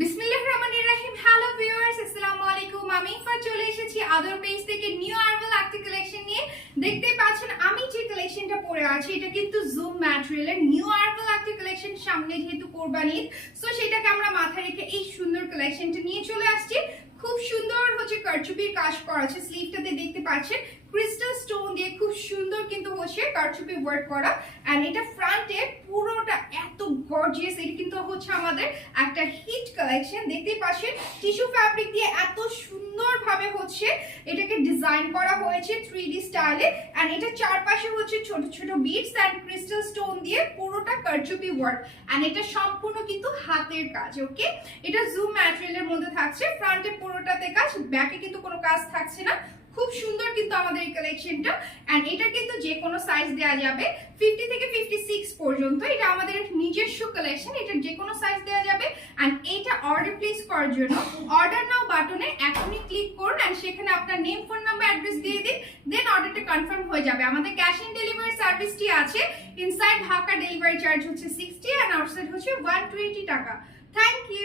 বিসমিল্লাহির রহমানির রহিম। Hello viewers, আসসালামু আলাইকুম। আমি ইফা চলে এসেছি আদর পেজ থেকে নিউ আরবাল একটা কালেকশন নিয়ে। দেখতেই পাচ্ছেন আমি যে কালেকশনটা পরে আছি এটা কিন্তু জুম ম্যাটেরিয়ালের নিউ আরবাল একটা কালেকশন। সামনে যেহেতু কোরবানি ঈদ, সো সেটাকে আমরা মাথায় রেখে এই সুন্দর কালেকশনটা নিয়ে চলে আসছি। খুব সুন্দর হচ্ছে কারচুপির কাজ করা আছে, স্লিভটাতে দেখতে পাচ্ছেন ক্রিস্টাল স্টোন দিয়ে খুব সুন্দর কিন্তু হচ্ছে কারচুপি ওয়ার্ক করা। এন্ড এটা ফ্রন্টে পুরোটা এত গর্জিয়াস, এটা কিন্তু হচ্ছে আমাদের একটা হিট কালেকশন। দেখতেই পাচ্ছেন টিস্যু ফ্যাব্রিক দিয়ে এত সুন্দরভাবে হচ্ছে এটাকে ডিজাইন করা হয়েছে 3D স্টাইলে। এন্ড এটা চারপাশে হচ্ছে ছোট ছোট বিটস এন্ড ক্রিস্টাল স্টোন দিয়ে পুরোটা কারচুপি ওয়ার্ক। এন্ড এটা সম্পূর্ণ কিন্তু হাতের কাজ। ওকে, এটা জুম ম্যাটেরিয়ালের মধ্যে থাকছে, ফ্রন্টে পুরোটাতে কাজ, ব্যাকে কিন্তু কোনো কাজ থাকছে না। খুব সুন্দর কিন্তু আমাদের এই কালেকশনটা। এন্ড এটা কিন্তু যে কোনো সাইজ দেওয়া যাবে, 50 থেকে 56 পর্যন্ত। এটা আমাদের নিজস্ব কালেকশন, এটা যে কোনো সাইজ দেওয়া যাবে। এন্ড এইটা অর্ডার প্লেস করার জন্য অর্ডার নাও বাটনে এখনই ক্লিক করুন এন্ড সেখানে আপনার নেম, ফোন নাম্বার, অ্যাড্রেস দিয়ে দিন, দেন অর্ডারটা কনফার্ম হয়ে যাবে। আমাদের ক্যাশ অন ডেলিভারি সার্ভিসটি আছে। ইনসাইড ঢাকা ডেলিভারি চার্জ হচ্ছে 60 এন্ড আউটসাইড হচ্ছে 120 টাকা। Thank you.